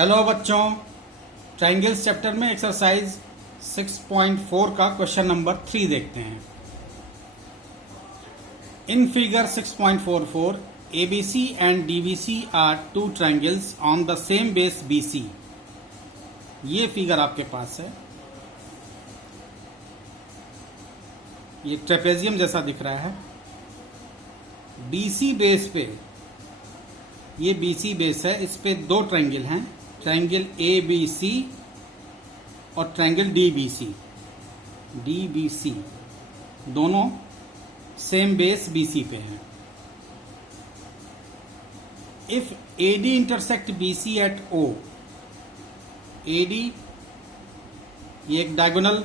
Hello बच्चों, triangles chapter में exercise 6.4 का क्वेश्चन नंबर 3 देखते हैं। In figure 6.44 ABC and DBC are two triangles on the same base BC। ये figure आपके पास है, ये ट्रेपेजियम जैसा दिख रहा है। BC बेस पे, ये BC बेस है, इस पे दो ट्रायंगल हैं, ट्रायंगल ABC और ट्रायंगल DBC दोनों सेम बेस BC पे हैं। If AD intersect BC at O, AD ये एक डायगोनल,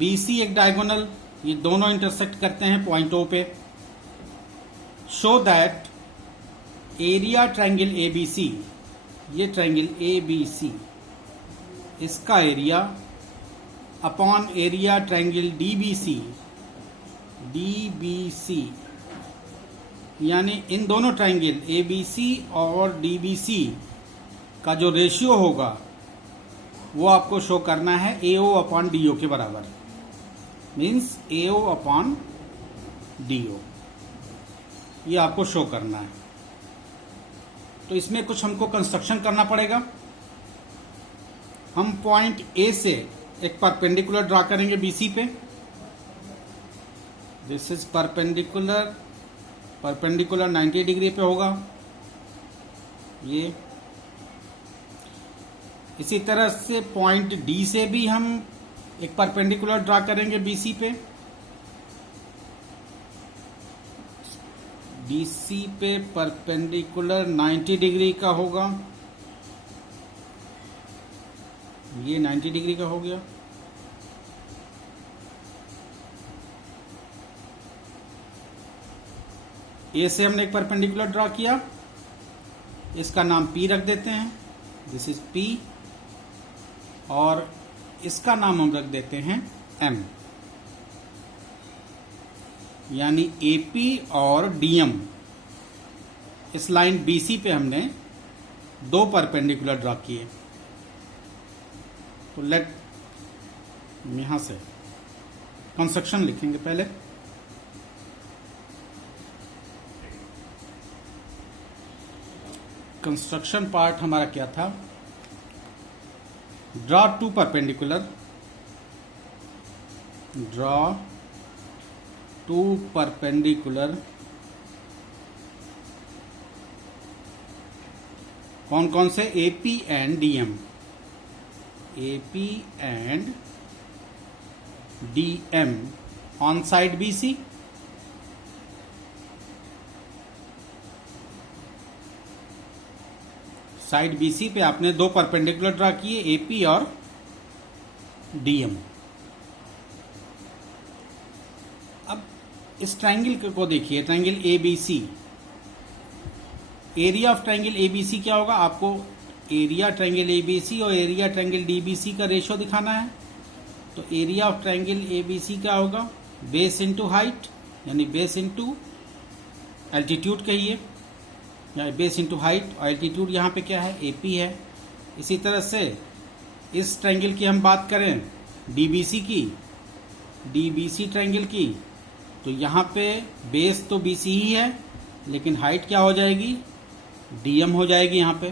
BC एक डायगोनल, ये दोनों इंटरसेक्ट करते हैं पॉइंट O पे। Show that area triangle ABC, ये ट्रायंगल ABC, इसका area upon area triangle DBC यानी इन दोनों ट्रायंगल ABC और DBC का जो रेशियो होगा वो आपको शो करना है AO अपॉन DO के बराबर, मीन्स AO अपॉन DO, ये आपको शो करना है। तो इसमें कुछ हमको कंस्ट्रक्शन करना पड़ेगा। हम पॉइंट A से एक परपेंडिकुलर ड्रा करेंगे BC पे। दिस इज परपेंडिकुलर 90 डिग्री पे होगा ये। इसी तरह से पॉइंट D से भी हम एक परपेंडिकुलर ड्रा करेंगे BC पे। BC पे परपेंडिकुलर 90 डिग्री का होगा, ये 90 डिग्री का हो गया। A से हमने एक परपेंडिकुलर ड्रा किया, इसका नाम P रख देते हैं, दिस इज P, और इसका नाम हम रख देते हैं M, यानी AP और DM। इस लाइन BC पे हमने दो परपेंडिकुलर ड्रा किए। तो लेट यहां से कंस्ट्रक्शन लिखेंगे पहले। कंस्ट्रक्शन पार्ट हमारा क्या था? Draw two perpendicular, draw two perpendicular, कौन कौन से? AP and DM, AP and DM on side BC। Side BC पे आपने दो परपेंडिकुलर ड्रा किए, AP और DM। अब इस ट्रायंगल को देखिए, triangle ABC। Area of triangle ABC क्या होगा? आपको एरिया ट्रायंगल ABC और एरिया ट्रायंगल DBC का रेशियो दिखाना है। तो एरिया ऑफ ट्रायंगल ABC क्या होगा? बेस इंटू हाइट, यानी बेस इंटू एल्टीट्यूड कहिए, या बेस इंटू हाइट, और एल्टीट्यूड यहाँ पे क्या है? AP है। इसी तरह से इस ट्रायंगल की हम बात करें DBC की, DBC ट्रायंगल की, तो यहाँ पे बेस तो BC ही है, लेकिन हाइट क्या हो जाएगी? DM हो जाएगी यहाँ पे।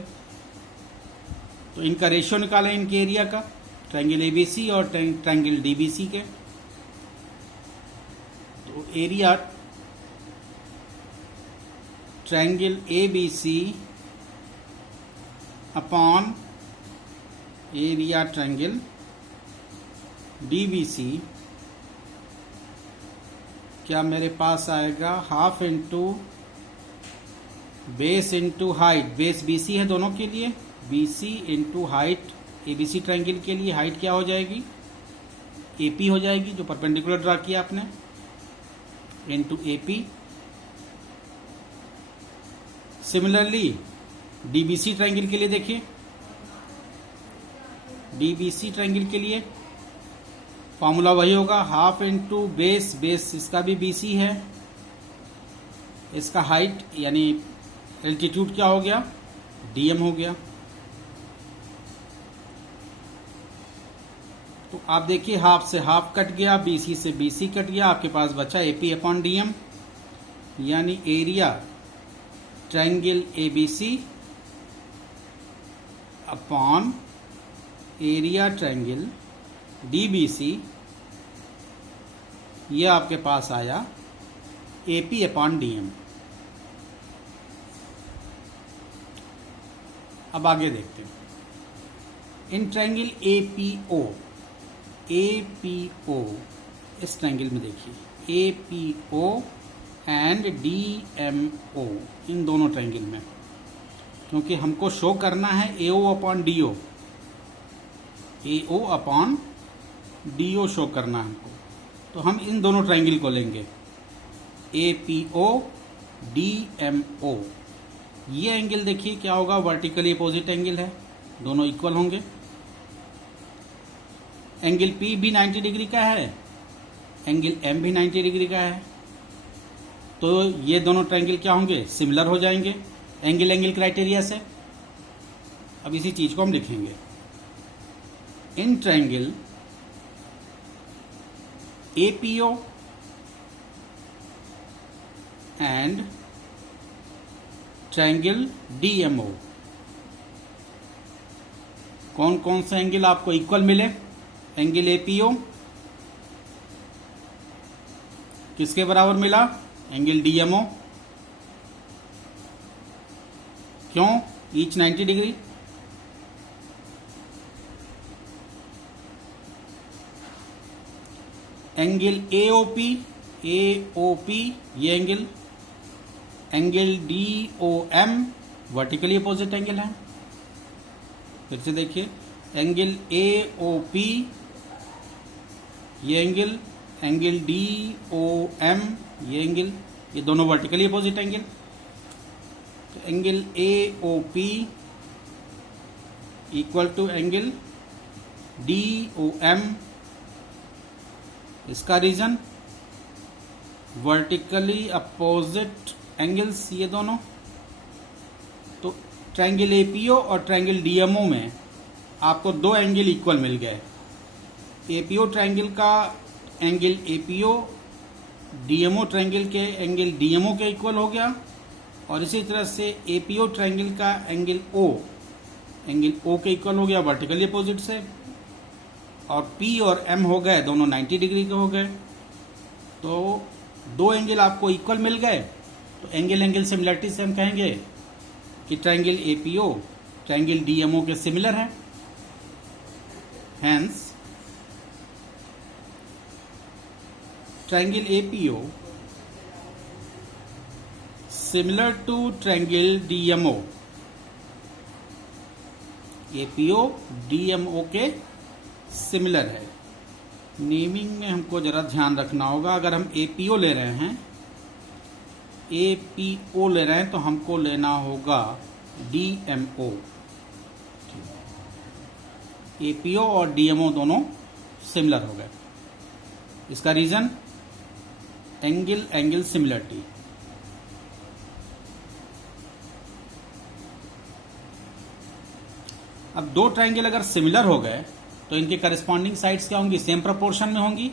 तो इनका रेशियो निकालें, इनके एरिया का, ट्रायंगल ABC और ट्रायंगल DBC के। तो area triangle ABC upon area triangle DBC क्या मेरे पास आएगा? Half into base into height, base BC है दोनों के लिए, BC into height, ABC triangle के लिए हाइट क्या हो जाएगी? AP हो जाएगी, जो परपेंडिकुलर ड्रा किया आपने, into AP। Similarly DBC triangle के लिए देखिए, DBC ट्रायंगल के लिए फॉर्मूला वही होगा, हाफ इंटू बेस, बेस इसका भी BC है, इसका हाइट यानी एल्टीट्यूड क्या हो गया? DM हो गया। तो आप देखिए हाफ से हाफ कट गया, बीसी से बीसी कट गया, आपके पास बचा एपी अपॉन डीएम, यानी area triangle ABC upon area triangle DBC, ये आपके पास आया एपी अपॉन डीएम। अब आगे देखते हैं। इन ट्रायंगल एपीओ, एपीओ इस ट्रायंगल में देखिए एपीओ एंड डीएमओ, इन दोनों ट्रायंगल में, क्योंकि हमको शो करना है AO upon DO, AO upon DO show करना है हमको, तो हम इन दोनों ट्रायंगल को लेंगे एपीओ डीएमओ। ये एंगल देखिए क्या होगा, वर्टिकली अपोजिट एंगल है, दोनों इक्वल होंगे। एंगल पी भी 90 डिग्री का है, एंगल एम भी 90 डिग्री का है, तो ये दोनों ट्रायंगल क्या होंगे, सिमिलर हो जाएंगे एंगल एंगल क्राइटेरिया से। अब इसी चीज को हम लिखेंगे, in triangle APO and triangle DMO, कौन कौन से एंगल आपको इक्वल मिले। एंगल एपीओ किसके बराबर मिला, एंगल डीएमओ, क्यों, each 90 degree. Angle AOP, AOP ये angle, angle DOM vertically opposite angle है। फिर से देखिए एंगल एओपी ये एंगल, एंगल डीओएम ये एंगल, ये दोनों वर्टिकली अपोजिट एंगल। तो angle AOP equal to angle DOM, इसका रीजन वर्टिकली अपोजिट एंगल्स ये दोनों। तो ट्रायंगल एपीओ और ट्रायंगल डीएमओ में आपको दो एंगल इक्वल मिल गए। एपीओ ट्रायंगल का एंगल एपीओ डीएमओ ट्रायंगल के एंगल डीएमओ के इक्वल हो गया, और इसी तरह से एपीओ ट्रायंगल का एंगल ओ के इक्वल हो गया वर्टिकली अपोजिट से, और पी और एम हो गए दोनों 90 डिग्री के हो गए। तो दो एंगल आपको इक्वल मिल गए, तो एंगल एंगल सिमिलरिटी से हम कहेंगे कि ट्रायंगल एपीओ ट्रायंगल डीएमओ के सिमिलर है। Hence triangle APO similar to triangle DMO, APO DMO के सिमिलर है। नेमिंग में हमको जरा ध्यान रखना होगा। अगर हम एपीओ ले रहे हैं, एपीओ ले रहे हैं, तो हमको लेना होगा डीएमओ। एपीओ और डीएमओ दोनों सिमिलर हो गए। इसका रीजन एंगल एंगल सिमिलरिटी। अब दो ट्रायंगल अगर सिमिलर हो गए तो इनके करस्पॉन्डिंग साइड्स क्या होंगी, सेम प्रोपोर्शन में होंगी।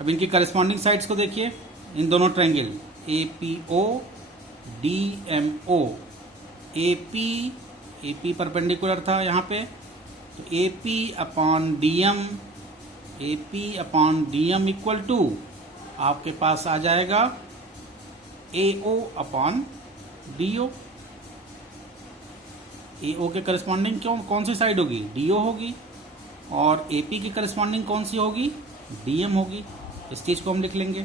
अब इनकी करस्पॉन्डिंग साइड्स को देखिए, इन दोनों triangle APO DMO, AP perpendicular था यहाँ पे, तो AP upon DM equal to आपके पास आ जाएगा एओ अपॉन डीओ। एओ के करस्पॉन्डिंग कौन सी साइड होगी, डीओ होगी, और एपी की करस्पॉन्डिंग कौन सी होगी, डीएम होगी। इस चीज को हम लिख लेंगे,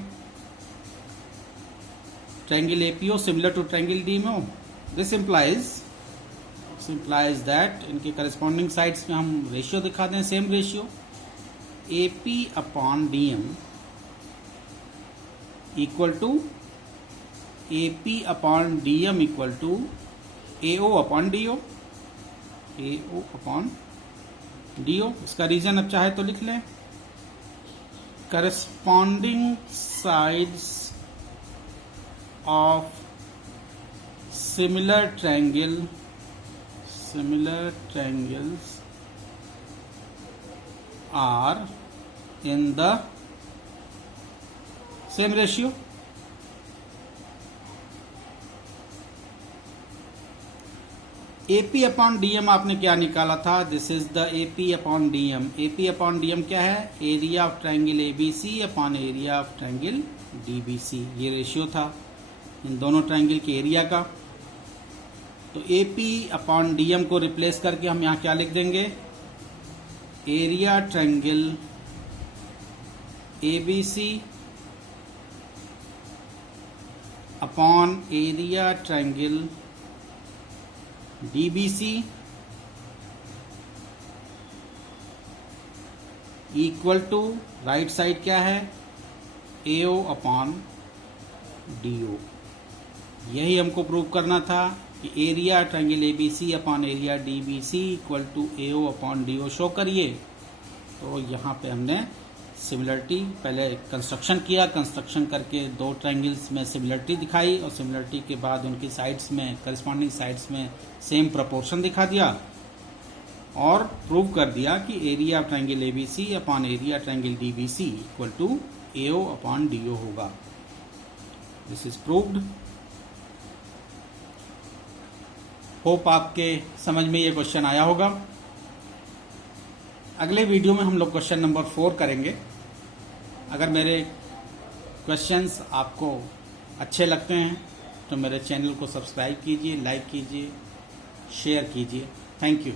triangle APO similar to triangle DMO. This implies that इनके करस्पॉन्डिंग साइड्स में हम रेशियो दिखा दें, same ratio AP upon DM equal to AP upon DM equal to AO upon DO, AO upon DO. इसका रीजन अब चाहे तो लिख लें, corresponding sides of similar triangles are in the same ratio. AP upon DM आपने क्या निकाला था? This is the AP upon DM. AP upon DM क्या है? Area of triangle ABC upon area of triangle DBC. ये ratio था इन दोनों ट्रायंगल के एरिया का. तो AP अपॉन DM को रिप्लेस करके हम यहाँ क्या लिख देंगे? Area triangle ABC upon area triangle DBC equal to right side क्या है? AO upon DO. यही हमको प्रूव करना था कि area triangle ABC upon area DBC equal to AO upon DO. Show करिए. तो यहाँ पे हमने सिमिलरिटी पहले कंस्ट्रक्शन किया. कंस्ट्रक्शन करके दो ट्रायंगल्स में सिमिलरिटी दिखाई और सिमिलरिटी के बाद उनकी साइड्स में करस्पॉन्डिंग साइड्स में सेम प्रोपोर्शन दिखा दिया और प्रूव कर दिया कि area of triangle ABC upon area triangle DBC equal to AO upon DO होगा. This is proved. होप आपके समझ में ये क्वेश्चन आया होगा. अगले वीडियो में हम लोग क्वेश्चन नंबर 4 करेंगे. अगर मेरे क्वेश्चंस आपको अच्छे लगते हैं तो मेरे चैनल को सब्सक्राइब कीजिए, लाइक कीजिए, शेयर कीजिए. Thank you.